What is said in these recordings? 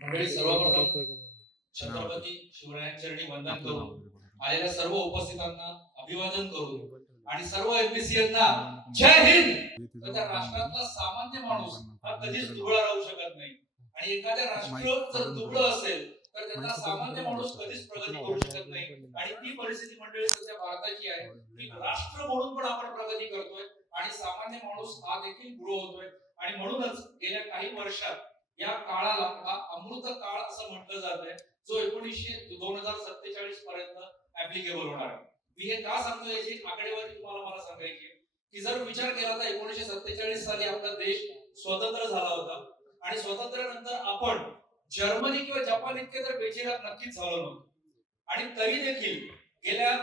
मंडळी सर्वप्रथम छत्रपती शिवरायांचरणी वंदन करून आलेल्या सर्व उपस्थितांना अभिवादन करून आणि सर्व एमपीसीएलना जय हिंद! तर त्या राष्ट्रातला सामान्य माणूस हा कधीच दुबळा राहू शकत नाही. आणि एखाद्या राष्ट्र जर दुबळं असेल तर त्याचा सामान्य माणूस कधीच प्रगती करू शकत नाही. आणि ती परिस्थिती मंडळी सध्या भारताची आहे. की राष्ट्र म्हणून पण आपण प्रगती करतोय. आणि सामान्य माणूस हा देखील ग्रो होतोय. आणि म्हणूनच गेल्या काही वर्षात या काळाला हा अमृत काळ असं म्हटलं जात आहे जो एकोणीसशे दोन हजार सत्तेचाळीस पर्यंत ऍप्लिकेबल होणार आहे. मी हे का सांगतो याची आकडेवारी तुम्हाला मला सांगायची की जर विचार केला तर एकोणीसशे सत्तेचाळीस साली आपला देश स्वतंत्र झाला होता. आणि स्वातंत्र्यानंतर आपण जर्मनी किंवा जपान इतके तर बेचिराग नक्कीच झालो नव्हतो. आणि तरी देखील गेल्या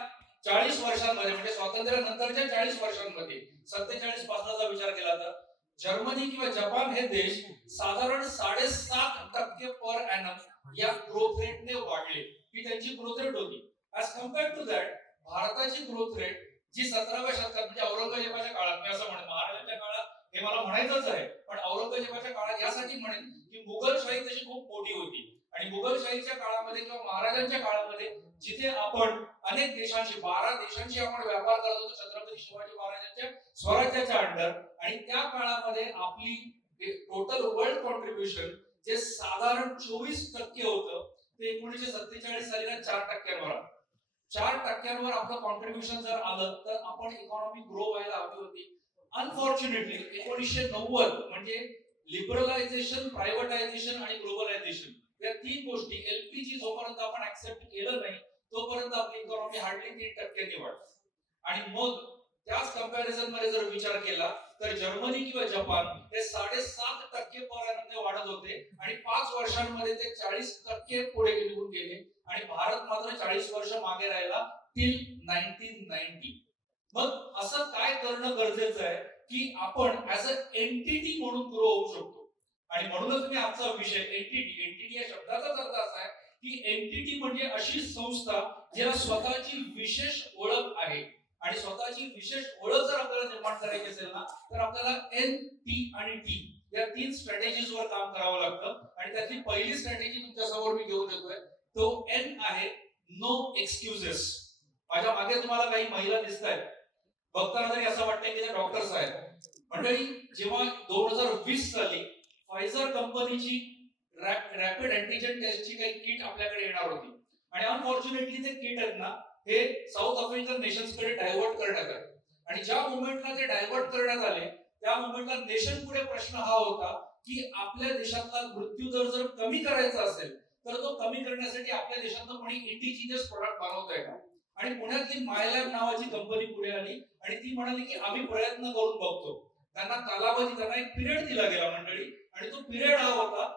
चाळीस वर्षांमध्ये म्हणजे स्वातंत्र्यानंतरच्या चाळीस वर्षांमध्ये सत्तेचाळीस पासनाचा विचार केला तर जर्मनी किंवा जपान हे देश साधारण साडेसात टक्के पर अॅनम या ग्रोथ रेटने वाढले. ही त्यांची ग्रोथ रेट होती. ऍज कंपेअर टू दॅट भारताची ग्रोथ रेट जी सतराव्या शतकात म्हणजे औरंगजेबाच्या काळात मी असं म्हणेन महाराजांच्या काळात हे मला म्हणायचंच आहे पण औरंगजेबाच्या काळात यासाठी म्हणेन की मुघलशाही तशी खूप मोठी होती. आणि मुघलशाहीच्या काळामध्ये किंवा महाराजांच्या काळामध्ये जिथे आपण अनेक देशांशी बारा देशांशी आपण व्यापार करत होतो छत्रपती शिवाजी महाराजांच्या स्वराज्याच्या अंडर आणि त्या काळामध्ये आपली टोटल वर्ल्ड कॉन्ट्रीब्युशन जे साधारण चोवीस टक्के होतं ते एकोणीशे सत्तेचाळीस सालीला चार टक्क्यांवर आलं. चार टक्क्यांवर आपलं कॉन्ट्रीब्युशन जर आलं तर आपण इकॉनॉमी ग्रो व्हायला हवी होती. अनफॉर्च्युनेटली एकोणीसशे नव्वद म्हणजे लिबरलायझेशन प्रायव्हटायझेशन आणि ग्लोबलायझेशन या तीन गोष्टी एलपीजी जोपर्यंत आपण ऍक्सेप्ट केलं नाही तोपर्यंत आपली इकॉनॉमी हार्डली तीन टक्क्यांनी वाढते आणि मग त्याच कंपॅरिझनमध्ये जर विचार केला तर जर्मनी किंवा जपान हे साडेसात टक्के पर्यंत वाढत होते आणि पाच वर्षांमध्ये ते चाळीस टक्के पुढे निघून गेले. आणि भारत मात्र चाळीस वर्ष मागे राहिला टिल नाईन्टीन नाईन्टी मग असं काय करणं गरजेचं आहे की आपण ऍज अ एंटिटी म्हणून ग्रो होऊ शकतो? आणि म्हणूनच मी आजचा विषय एनटीटी एनटीटी या शब्दाचाच अर्थ असा आहे की एनटीटी म्हणजे अशी संस्था ज्याला स्वतःची विशेष ओळख आहे. आणि स्वतःची विशेष ओळख जर आपल्याला निर्माण करायची असेल ना तर आपल्याला एन टी आणि टी या तीन स्ट्रॅटेजीज वर काम करावं लागतं. आणि त्यातली पहिली स्ट्रॅटेजी तुमच्यासमोर मी घेऊन येतोय. तो एन आहे नो एक्सक्युजेस माझ्या मागे तुम्हाला काही महिला दिसत आहेत बघताना तरी असं वाटतंय की त्या डॉक्टर्स आहेत. मंडळी जेव्हा दोन हजार वीस साली फायझर कंपनीची रॅपिड अँटीजन टेस्टची काही किट आपल्याकडे येणार होती. आणि अनफॉर्च्युनेटली ते किट आहेत ना हे साऊथ आफ्रिकन नेशन्सकडे डायव्हर्ट करण्यात आले. आणि ज्या मुवमेंटला ते डायव्हर्ट करण्यात आले त्या मुवमेंटला नेशन पुढे प्रश्न हा होता की आपल्या देशातला मृत्यू दर जर कमी करायचा असेल तर तो कमी करण्यासाठी आपल्या देशातनं कोणी इंडिजिनियस प्रोडक्ट बनवता का आणि पुण्यातली मायलॅब नावाची कंपनी पुढे आली आणि ती म्हणाली की आम्ही प्रयत्न करून बघतो. त्यांना कालावधी त्यांना एक पिरियड दिला गेला मंडळी आणि तो पिरियड हा होता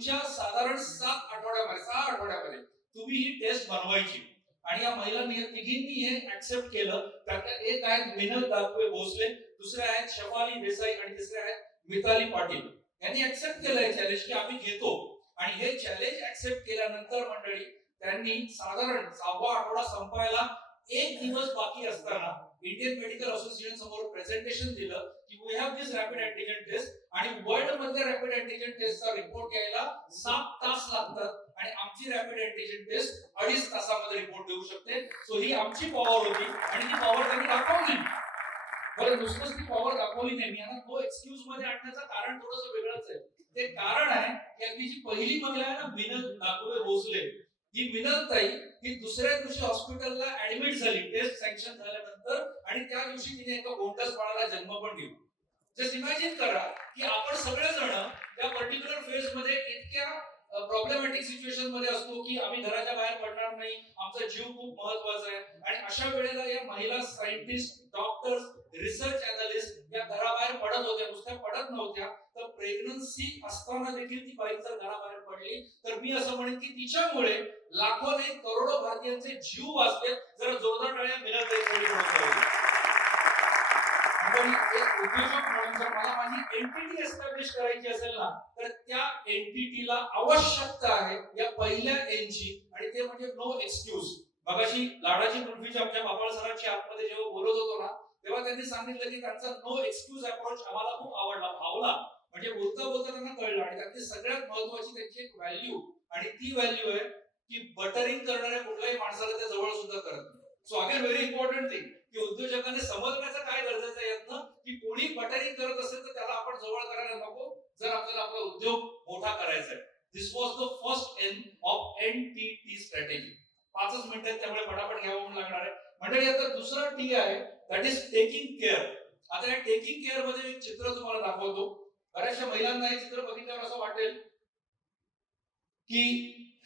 तुमच्या साधारण सात आठवड्यामध्ये सहा आठवड्यामध्ये तुम्ही ही टेस्ट बनवायची. आणि या महिलांनी तिघींनी हे ऍक्सेप्ट केलं. त्यातल्या एक आहेत मिनल दाखवे भोसले दुसरे आहेत शफाली देसाई आणि तिसरे आहेत मिताली पाटील. यांनी ऍक्सेप्ट केलं हे चॅलेंज की आम्ही घेतो. आणि हे चॅलेंज ऍक्सेप्ट केल्यानंतर मंडळी त्यांनी साधारण सहावा आठवडा संपायला एक दिवस बाकी असताना इंडियन मेडिकल असोसिएशन समोर प्रेझेंटेशन दिलं की we have this rapid antigen test आणि वर्ल्ड मधल्या रॅपिड अँटीजन टेस्टचा रिपोर्ट यायला सात तास लागतात. आणि आमची रॅपिड अँटीजन टेस्ट अडीच तासामध्ये रिपोर्ट देऊ शकते. सो ही आमची पॉवर होती आणि ती पॉवर त्यांनी दाखवली. बरं नुसतंच ती पॉवर दाखवली नाही. मी आता तो एक्सक्यूजमध्ये आणण्याचं कारण थोडस वेगळंच आहे. ते कारण आहे की आपली जी पहिली महिला आहे ना मिनल नागोबे भोसले. ही विनंताई ताई ही दुसऱ्या दिवशी हॉस्पिटलला ऍडमिट झाली टेस्ट सँक्शन झाल्यानंतर आणि त्या दिवशी तिने एका गोंडस बाळाला जन्म पण दिला. जस्ट इमॅजिन करा की आपण सगळेजण त्या पर्टिक्युलर फेजमध्ये इतक्या प्रॉब्लेमॅटिक सिच्युएशनमध्ये असतो की आम्ही घराच्या बाहेर पडणार नाही आमचा जीव खूप महत्त्वाचा आहे. आणि अशा वेळेला या महिला सायंटिस्ट डॉक्टर्स रिसर्च अनालिस्ट या घराबाहेर पडत होत्या नुसत्या पडत नव्हत्या. तर प्रेग्नन्सी असताना देखील ती बाई जर घराबाहेर पडली. तर मी असं म्हणेन की तिच्यामुळे लाखो नाही करोडो भारतीयांचे जीव वाचले. जर जोरदार टाळ्या मिळत पण एक उद्योजक म्हणून जर मला माझी एंटिटी एस्टॅब्लिश करायची असेल ना तर त्या एंटिटीला आवश्यकता आहे या पहिल्या एनची आणि ते म्हणजे नो एक्सक्यूज मगाशी लाडाची कुल्फीची आमच्या बापाळ सरांची आतमध्ये जेव्हा बोलत होतो ना तेव्हा त्यांनी सांगितलं की त्यांचा नो एक्सक्यूज अप्रोच आम्हाला खूप आवडला भावला. म्हणजे बोलता बोलता त्यांना कळलं आणि त्यातली सगळ्यात महत्वाची त्यांची एक व्हॅल्यू आणि ती व्हॅल्यू आहे की बटरिंग करणाऱ्या कुठल्याही माणसाला त्या जवळ सुद्धा करत नाही. So again very important thing की उद्योजकांनी समजण्याचं काय गरजेचं आहे यातनं की कोणी बटरिंग करत असेल तर त्याला आपण जवळ करायला नको जर आपल्याला आपला उद्योग मोठा करायचा आहे. This was the first N of N T T strategy पाचच मिनिटात त्यामुळे फटाफट घ्यावं म्हणून लागणार आहे. मंडळी आता दुसरा टी आहे दॅट इज टेकिंग केअर आता या टेकिंग केअरमध्ये एक चित्र तुम्हाला दाखवतो. बऱ्याचशा महिलांना हे चित्र बघितल्यावर असं वाटेल की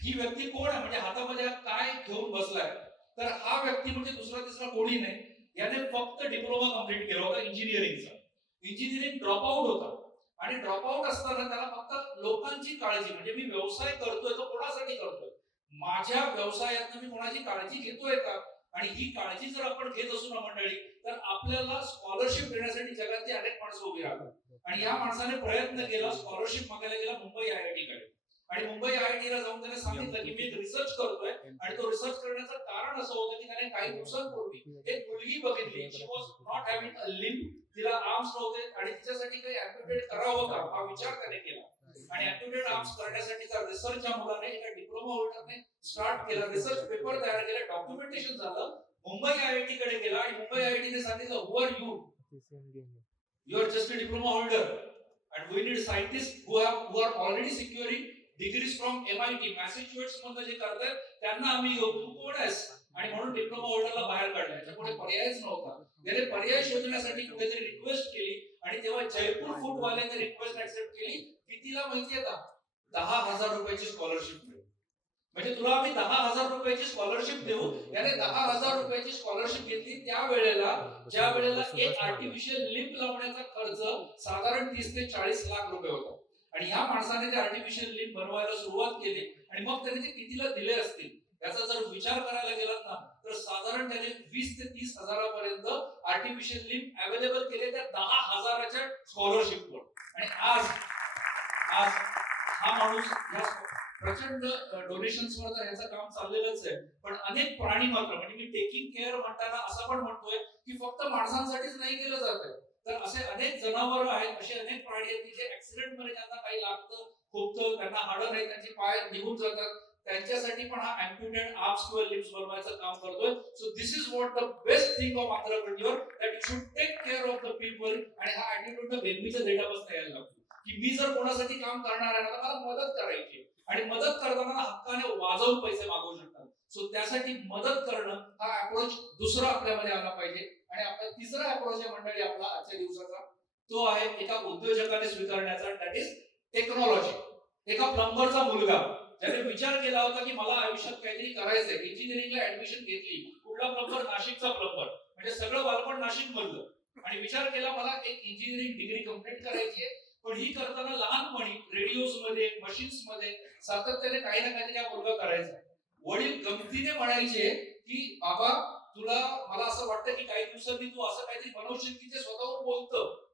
ही व्यक्ती कोण आहे? म्हणजे हातामध्ये काय घेऊन बसलाय? तर हा व्यक्ती म्हणजे दुसरा तिसरा कोणी नाही. याने फक्त डिप्लोमा कंप्लीट केला होता इंजिनिअरिंगचा इंजिनिअरिंग ड्रॉप आउट होता. आणि ड्रॉप आउट असताना त्याला फक्त लोकांची काळजी म्हणजे मी व्यवसाय करतोय तो कोणासाठी करतोय? माझ्या व्यवसायात मी कोणाची काळजी घेतोय का? आणि ही काळजी जर आपण घेत असू ना मंडळी तर आपल्याला स्कॉलरशिप देण्यासाठी जगातली अनेक माणसं उभी राहतात. आणि या माणसाने प्रयत्न केला स्कॉलरशिप मागायला गेला मुंबई आय आय टी कडे आणि मुंबई आय आय ला जाऊन त्याने सांगितलं की मी रिसर्च करतोय आणि तो रिसर्च करण्याचं कारण असं होतं की त्याने काही दिवसांपूर्वी एक मुलगी बघितली. She was not having a limb तिला आर्म्स नव्हते आणि तिच्यासाठी काही अॅम्प्युटेट करावं का हा विचार त्याने केला. आणि अॅम्प्युटेड आर्म्स करण्यासाठीचा रिसर्च या मुलाने एका डिप्लोमा होल्डरने स्टार्ट केला. रिसर्च पेपर तयार केला. डॉक्युमेंटेशन झालं. मुंबई आय आयकडे गेला आणि मुंबई आय आय ने सांगितलं who are you you are just a diploma holder and we need scientist who have who are already securing degrees from MIT Massachusetts मधनं जे करतायत त्यांना आम्ही घेऊ तू कोण आहेस? आणि म्हणून डिप्लोमा होल्डरला बाहेर काढला. त्याच्यामुळे पर्यायच नव्हता. त्याने पर्याय शोधण्यासाठी कुठेतरी रिक्वेस्ट केली. आणि तेव्हा जयपूर फूड वाल्याने रिक्वेस्ट ऍक्सेप्ट केली. कितीला माहितीये का? दहा हजार रुपयाची स्कॉलरशिप मिळेल. म्हणजे तुला आम्ही दहा हजार रुपयाची स्कॉलरशिप देऊ त्याने दहा हजार रुपयाची स्कॉलरशिप घेतली. त्या वेळेला ज्या वेळेला एक आर्टिफिशियल लिप लावण्याचा खर्च साधारण तीस ते चाळीस लाख रुपये होता. आणि ह्या माणसाने ते आर्टिफिशियल लिप बनवायला सुरुवात केली. आणि मग त्याने ते कितीला दिले असतील? याचा जर विचार करायला गेलात ना तर साधारण त्याने वीस ते तीस हजारापर्यंत आर्टिफिशियल लिप अवेलेबल केले त्या दहा हजाराच्या स्कॉलरशिपवर आणि आज आज हा माणूस या प्रचंड डोनेशन वर तर याचं काम चाललेलंच आहे. पण अनेक प्राणी मात्र म्हणजे मी टेकिंग केअर म्हणताना असं पण म्हणतोय की फक्त माणसांसाठीच नाही केलं जात आहे. तर असे अनेक जनावर आहेत असे अनेक प्राणी आहेत की जे ऍक्सिडेंटमध्ये त्यांना काही लागतं खोपतं त्यांना हाडं नाही त्यांचे पाय निघून जातात. त्यांच्यासाठी पण हा अँप्युटेड आर्म्स किंवा लिप्स बनवायचं काम करतोय. So this is what the best thing of entrepreneur that should take care of the people आणि हा ऍटिट्यूड नेहमीच्या डेटापासून यायला लागतो. की मी जर कोणासाठी काम करणार आहे ना मला मदत करायची आणि मदत करताना हक्काने वाजवून पैसे मागवू शकतात. सो त्यासाठी मदत करणं हा अप्रोच दुसरा आपल्यामध्ये आला पाहिजे. आणि आपला तिसरा अप्रोच आहे मंडळी आपला आजच्या दिवसाचा. तो आहे एका उद्योजकाने स्वीकारण्याचा. दॅट इज टेक्नॉलॉजी एका प्लंबरचा मुलगा. त्याने विचार केला होता की मला आयुष्यात काहीतरी करायचंय. इंजिनिअरिंगला ऍडमिशन घेतली. कुठला प्लंबर नाशिकचा प्लंबर म्हणजे सगळं बालपण नाशिक मधलं आणि विचार केला मला एक इंजिनिअरिंग डिग्री कंप्लीट करायची आहे. पण ही करताना लहानपणी रेडिओजमध्ये मशीन्समध्ये सातत्याने काही ना काही हा मुलगा करायचा. वडील गमतीने म्हणायचे की बाबा तुला मला असं वाटतं की काही दिवसांनी तू असं काहीतरी बनवशील की ते स्वतःहून बोलतं.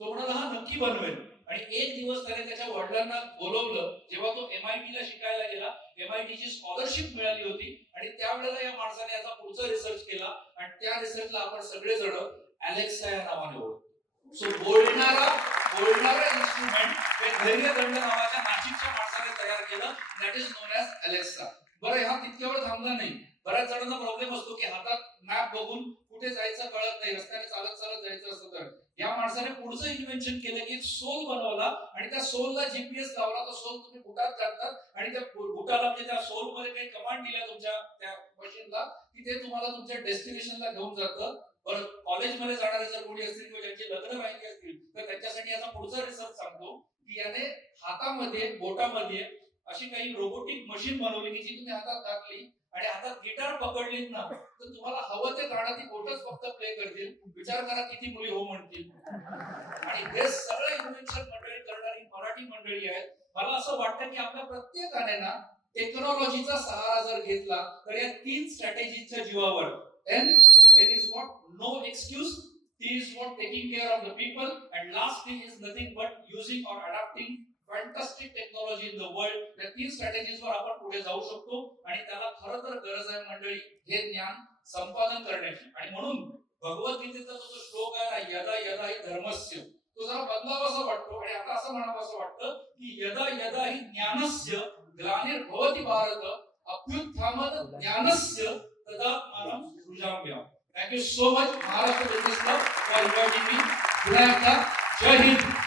तो म्हणाला हा नक्की बनवेल. आणि एक दिवस त्याने त्याच्या वडिलांना बोलवलं. जेव्हा तो एमआयटी ला शिकायला गेला एमआयटी ची स्कॉलरशिप मिळाली होती आणि त्यावेळेला या माणसाने याचा पुढचा रिसर्च केला. आणि त्या रिसर्चला आपण सगळेजण अलेक्सा या नावाने ओळखतो. सो बोलणारा बोलणारा इन्स्ट्रुमेंट हे धैर्यदंड नावाच्या नाशिकच्या माणसाने तयार केलं. That is known as Alexa बरं हा तितक्यावर थांबला नाही. बऱ्याच जणांना प्रॉब्लेम असतो की हातात मॅप बघून कुठे जायचं कळत नाही. रस्त्याने चालत चालत जायचं असतं तर. या माणसाने पुढचं इन्व्हेन्शन केलं की सोल बनवला आणि त्या सोलला जीपीएस लावला. तो सोल तुम्ही बुटात घालतात आणि त्या बुटाला म्हणजे त्या सोलमध्ये काही कमांड दिल्या तुमच्या त्या मशीनला की ते तुम्हाला तुमच्या डेस्टिनेशनला घेऊन जातं. बरं कॉलेजमध्ये जाणारे जर कोणी असतील किंवा ज्यांची लग्न माहिती असतील तर त्यांच्यासाठी याचा पुढचा रिसर्च सांगतो की याने हातामध्ये बोटामध्ये अशी काही रोबोटिक मशीन बनवली की जी तुम्ही हातात टाकली आणि हातात गिटार पकडलीत ना तर तुम्हाला हवं ते गाणं ती बोटच फक्त प्ले करतील. विचार करा किती मुली हो म्हणतील. आणि हे सगळे इन्व्हेन्शन मंडळी करणारी मराठी मंडळी आहेत. मला असं वाटतं की आपल्या प्रत्येकाने ना टेक्नॉलॉजीचा सहारा जर घेतला तर या तीन स्ट्रॅटेजीच्या जीवावर N N is what no excuse T is what taking care of the people and last thing is nothing but using or adapting fantastic technology in the world या तीन स्ट्रॅटेजीजवर आपण पुढे जाऊ शकतो. आणि त्याला खर तर गरज आहे मंडळी हे ज्ञान संपादन करण्याची. आणि म्हणून भगवद्गीतेचा जो श्लोक आहे ना यदा यदा ही धर्मस्य. तो जरा बदलावासा वाटतो. आणि आता असं म्हणावं असं वाटतं की यदा यदा ही ज्ञानस्य ग्लानिर्भवति भारत अभ्युत्थानद ज्ञानस्य तदा मानव Thank you so much, Maharashtra Business Club, for inviting me. Good afternoon. Jai Hind.